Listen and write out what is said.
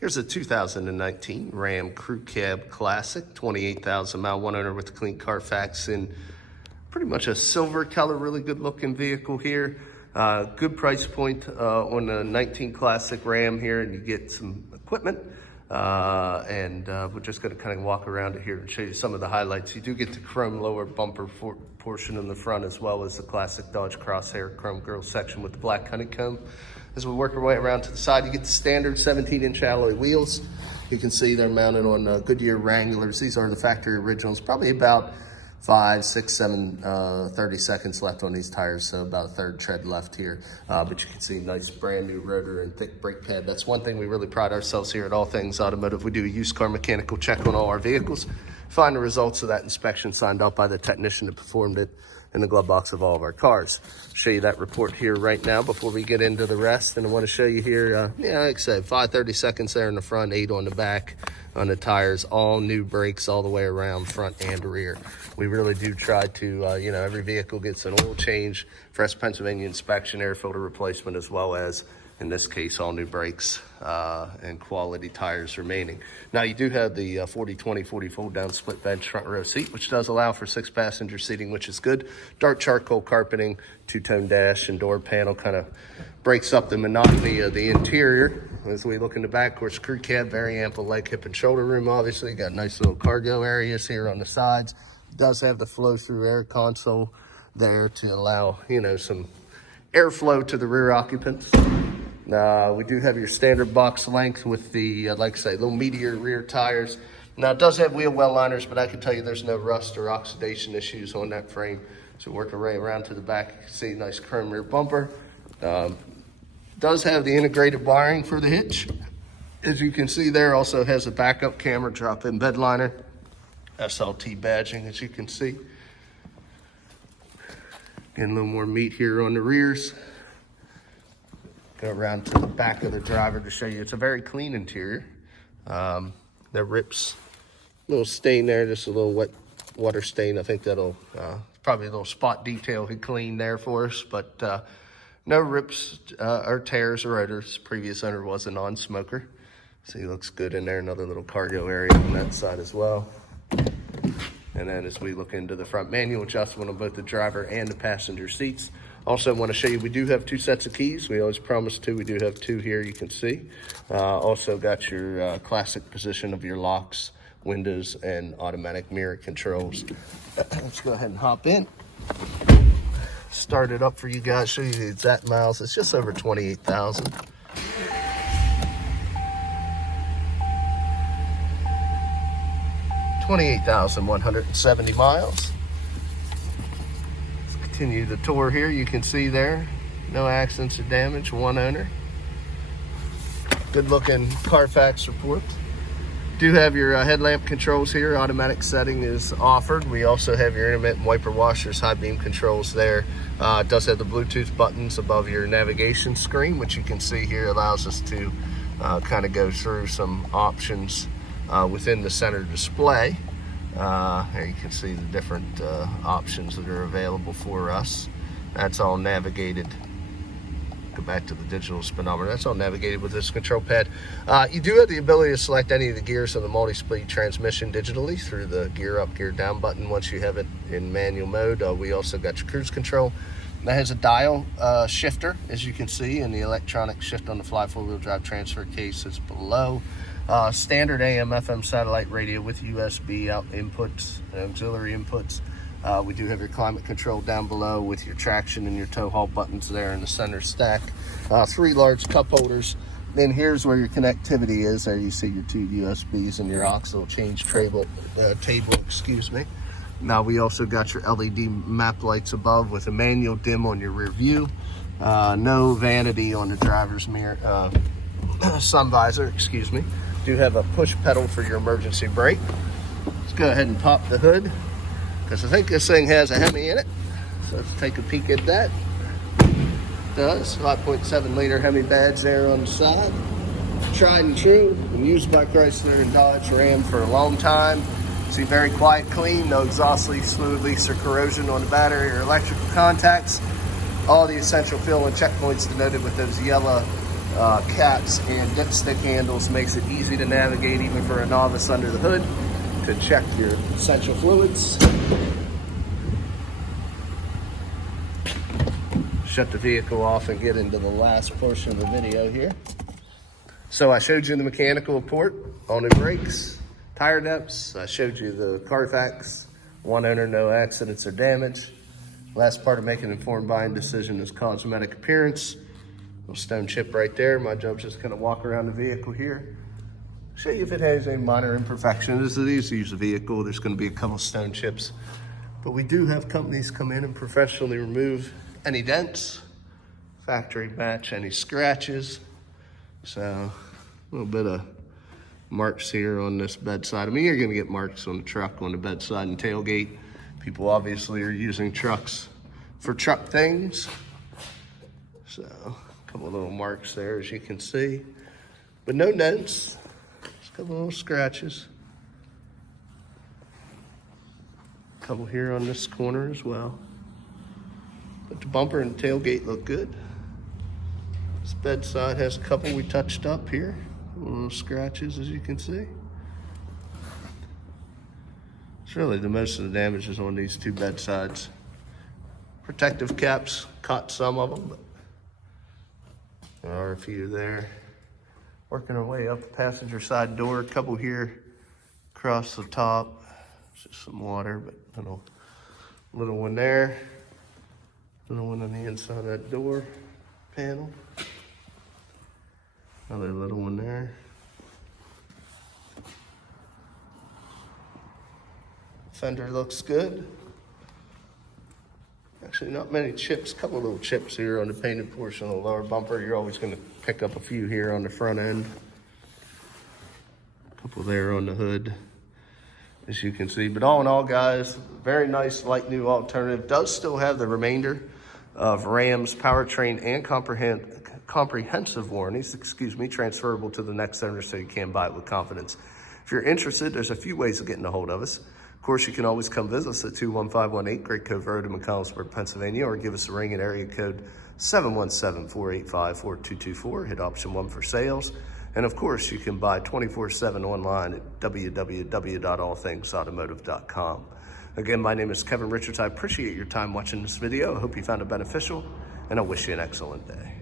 Here's a 2019 Ram Crew Cab Classic, 28,000 mile, one owner with a clean CarFax in pretty much a silver color, really good looking vehicle here. Good price point on the 19 Classic Ram here, and you get some equipment. We're just gonna kind of walk around it here and show you some of the highlights. You do get the chrome lower bumper portion in the front, as well as the classic Dodge Crosshair chrome grille section with the black honeycomb. As we work our way around to the side, you get the standard 17-inch alloy wheels. You can see they're mounted on Goodyear Wranglers. These are the factory originals, probably about 5, 6, 7, 30 seconds left on these tires, so about a third tread left here. But you can see nice brand new rotor and thick brake pad. That's one thing we really pride ourselves here at All Things Automotive. We do a used car mechanical check on all our vehicles, find the results of that inspection signed off by the technician that performed it in the glove box of all of our cars. Show you that report here right now before we get into the rest. And I want to show you here, like I said, 5, 30 seconds there in the front, 8 on the back on the tires, all new brakes all the way around, front and rear. We really do try to, every vehicle gets an oil change, fresh Pennsylvania inspection, air filter replacement, as well as, in this case, all new brakes and quality tires remaining. Now, you do have the 40-20, 40 fold-down split bench front row seat, which does allow for 6-passenger seating, which is good. Dark charcoal carpeting, two-tone dash and door panel kind of breaks up the monotony of the interior. As we look in the back, of course, crew cab, very ample leg, hip, and shoulder room, obviously. Got nice little cargo areas here on the sides. It does have the flow-through air console there to allow, some airflow to the rear occupants. We do have your standard box length with the, like I say, little meatier rear tires. Now, it does have wheel well liners, but I can tell you there's no rust or oxidation issues on that frame. So work our way around to the back, you can see nice chrome rear bumper. Does have the integrated wiring for the hitch. As you can see there, also has a backup camera, drop-in bed liner, SLT badging, as you can see. Getting a little more meat here on the rears. Go around to the back of the driver to show you it's a very clean interior. The rips, little stain there, just a little wet water stain. I think that'll probably a little spot detail he cleaned there for us, but no rips or tears or odors. Previous owner was a non-smoker, so he looks good in there. Another little cargo area on that side as well. And then as we look into the front, manual adjustment on both the driver and the passenger seats. Also want to show you, we do have 2 sets of keys. We always promise 2. We do have 2 here, you can see. Also got your classic position of your locks, windows, and automatic mirror controls. Let's go ahead and hop in. Start it up for you guys, show you the exact miles. It's just over 28,000. $28,170 miles. Let's continue the tour here. You can see there, no accidents or damage, 1 owner. Good looking CarFax report. Do have your headlamp controls here. Automatic setting is offered. We also have your intermittent wiper washers, high beam controls there. It does have the Bluetooth buttons above your navigation screen, which you can see here allows us to kind of go through some options within the center display. Here you can see the different options that are available for us. That's all navigated. Go back to the digital speedometer. That's all navigated with this control pad. You do have the ability to select any of the gears of the multi-speed transmission digitally through the gear up, gear down button once you have it in manual mode. We also got your cruise control. That has a dial shifter, as you can see, and the electronic shift on the fly 4-wheel drive transfer case is below. Standard AM/FM satellite radio with USB out inputs, auxiliary inputs. We do have your climate control down below with your traction and your tow haul buttons there in the center stack. 3 large cup holders. Then here's where your connectivity is. There you see your 2 USBs and your aux change table. Now we also got your LED map lights above with a manual dim on your rear view. No vanity on the driver's mirror, sun visor, Do have a push pedal for your emergency brake. Let's go ahead and pop the hood, because I think this thing has a HEMI in it. So let's take a peek at that. It does. 5.7 liter HEMI badge there on the side. Tried and true. Been used by Chrysler and Dodge Ram for a long time. See, very quiet, clean, no exhaust leaks, fluid leaks, or corrosion on the battery or electrical contacts. All the essential fill and checkpoints denoted with those yellow caps and dipstick handles. Makes it easy to navigate even for a novice under the hood to check your essential fluids. Shut the vehicle off and get into the last portion of the video here. So I showed you the mechanical report on the brakes, tire depths. I showed you the CarFax, one owner, no accidents or damage. Last part of making an informed buying decision is cosmetic appearance. Little stone chip right there. My job's just gonna walk around the vehicle here. Show you if it has any minor imperfections. This is easy to use the vehicle. There's gonna be a couple stone chips. But we do have companies come in and professionally remove any dents, factory match any scratches. So a little bit of marks here on this bedside. I mean, you're gonna get marks on the truck, on the bedside and tailgate. People obviously are using trucks for truck things. So a couple of little marks there, as you can see, but no dents. Just a couple little scratches. A couple here on this corner as well. But the bumper and tailgate look good. This bedside has a couple we touched up here. Little scratches, as you can see. It's really the most of the damage is on these two bedsides. Protective caps caught some of them, but there are a few there. Working our way up the passenger side door, a couple here across the top. Just some water, but little one there. Little one on the inside of that door panel. Another little one there. Fender looks good. Actually, not many chips. A couple of little chips here on the painted portion of the lower bumper. You're always going to pick up a few here on the front end. A couple there on the hood, as you can see. But all in all, guys, very nice light new alternative. Does still have the remainder of Ram's powertrain and comprehensive warranties, transferable to the next owner, so you can buy it with confidence. If you're interested, there's a few ways of getting a hold of us. Of course, you can always come visit us at 21518 Great Cove Road in McConnellsburg, Pennsylvania, or give us a ring at area code 717-485-4224. Hit option 1 for sales. And of course, you can buy 24/7 online at www.allthingsautomotive.com. Again, my name is Kevin Richards. I appreciate your time watching this video. I hope you found it beneficial, and I wish you an excellent day.